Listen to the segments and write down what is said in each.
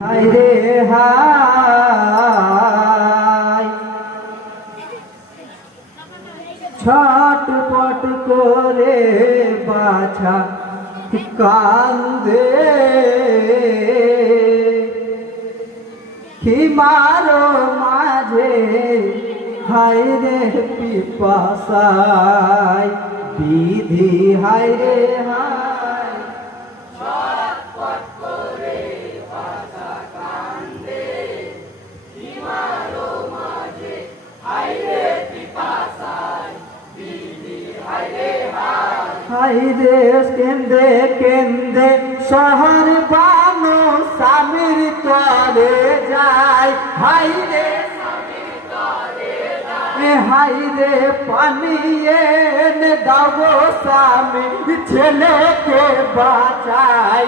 হায় রে হায় ছটপট করে বাছা কান্দে হিমারো মাঝে হায় রে পিপাসায় বিধি হায় রে হায় হাইরে কেন্দে কেন্দে শহর বানো স্বামীর তরে যায় হাইরে হাইরে পানি এনে দাও স্বামী ছেলেকে বাঁচাই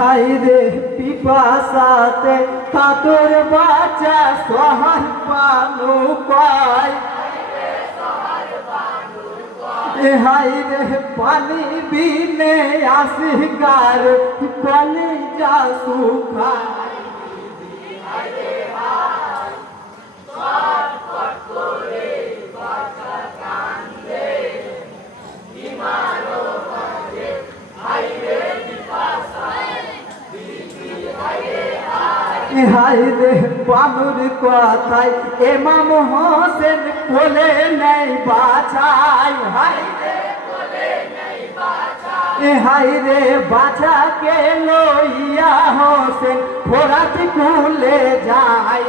হাইরে পিপাসাতে কাতর বাচ্চা শহর পানু পায় হাইরে পানি বিনে আসিকার পানি যা সুখায় হাইরে বানুর কথায় এমাম হোসেন কোলে নেই বাছাই হাইরে বাছাকে লইয়া হোসেন ফোরাত কুলে যায়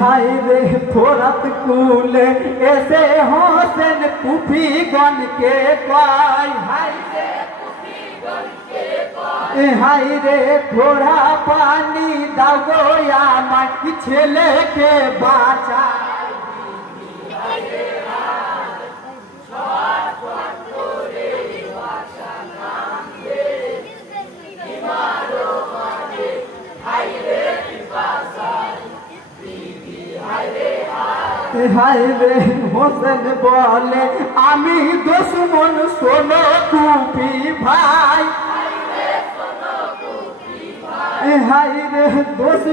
হাইরে ফোরাত কুলে এসে হোসেন কুফিগণকে পায় হাইরে থোড়া পানি দাও গো আমার ছেলেকে বাঁচায় হাইরে হোসেন বলে আমি দুশমন শোনো কুপি ভাই হাইরে দোষ